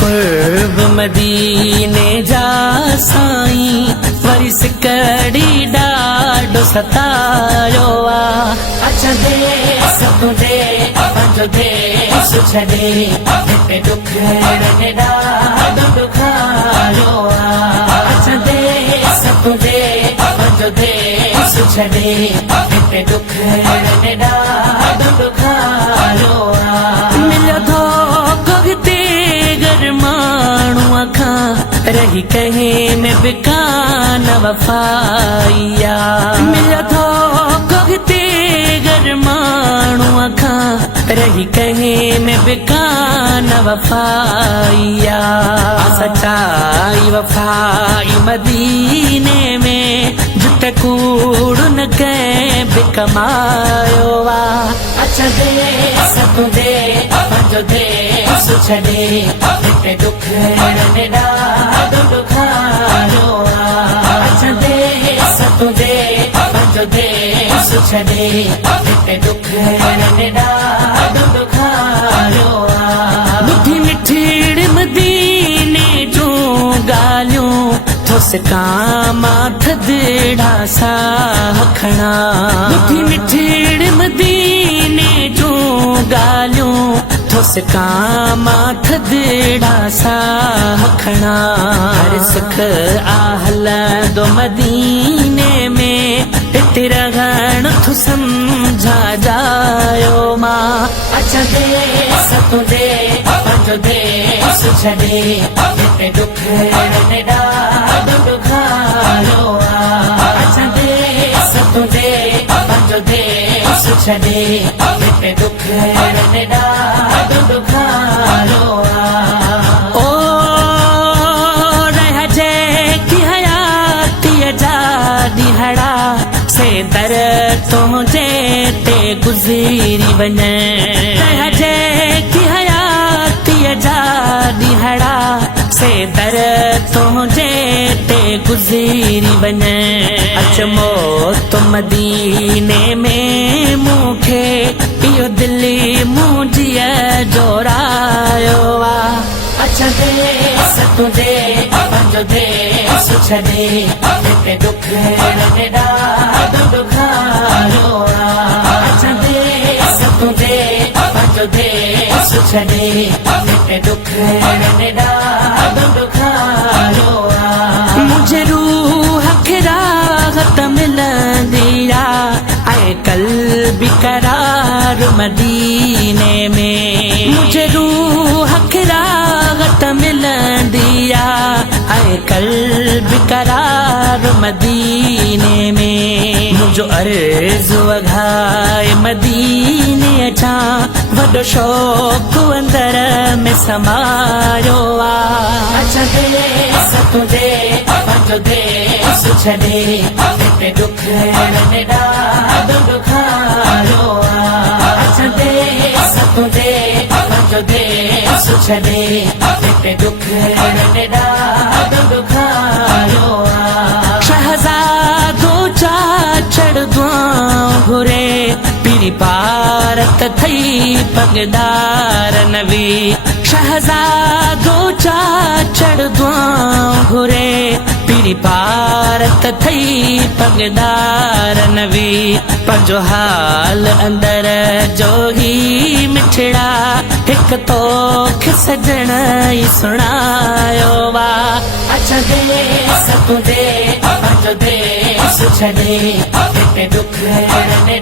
कुर्ब मदीने जा साईं वरी सिकड़ी डाडो सतायो आ अच्छा दे सब दे पंहिंजो देश छॾे हिते दुख ने डाडो दुखायो आ अच्छा दे सब दे पंहिंजो देश छॾे हिते दुख ने डाडो दुखायो आ मिलियो थो कोगते गर माण्हूअ खां रही कहीं में बि कान वफ़ाइया मिलियो थो कोगते गर माण्हूअ खां रही कहीं में बि कान वफ़ाइया सच्चाई वफ़ाई मदीने में जिते कूड़ न कंहिं बि कमायो आ अच्छा दे सब दे पंहिंजो देश छॾे हिते दुख ने डाडो दुखायो आ अच्छा दे सब दे पंहिंजो देश छॾे हिते दुख ने डाडो दुखायो आ मिठी मिठीड़ मदीने जूं ॻाल्हियूं थोसकां थदड़ा सा खणा मिठी मिठीड़ मदीने जूं ॻाल्हियूं थोसकां थदड़ा सा खणा हर सुख आहलंदो मदीने में हिते रहण थो सम्झा जायो मां अच्छा दे सब दे पंहिंजो देश छॾे हिते दुख ने डाडो दुखायो आ अच्छा दे सब दे पंहिंजो देश छॾे हिते दुख ने डाडो दुखायो आ ओ रहजे की हयातीअ जा ॾींहड़ा से दर तुंहिंजे ते गुज़री वञे रहजे की हयातीअ जा ॾींहड़ा से दर तुंहिंजे ते गुज़री वञे अचमो तो मदीने में मूंखे इहो दिली मुंहिंजीअ जोरायो आ अच्छा दे सब दे पंहिंजो देश छॾे हिते दुख ने डाडो दुखायो आ अच्छा दे सब दे पंहिंजो देश छॾे हिते दुख ने डाडो दुखायो आ मुझे रूह खे राहत मिलंदी आ ऐं क़ल्बी करार मदीने में मुझे रूह खे राहत मिलंदी आ ऐं क़ल्बी करार मदीने में मुंहिंजो अर्ज़ु वघाए मदीने अचां वॾो शौक़ु अंदर में समायो आ अच्छा दे सब दे पंहिंजो देश छॾे हिते दुख ने डाडो दुखायो आ अच्छा दे सब दे पंहिंजो देश छॾे हिते दुख ने डाडो दुखायो आ शहज़ादो चाचड़ दुआं घुरे पीरी पारत थई पगदार नवी शहज़ादो चाचड़ दुआं घुरे पीरी पारत थई पगदार नवी पंहिंजो हाल अंदर जो ही मिठड़ा हिक तोखे सजण ई सुणायो वा अच्छा दे सब दे पंहिंजो देश छॾे हिते दुख ने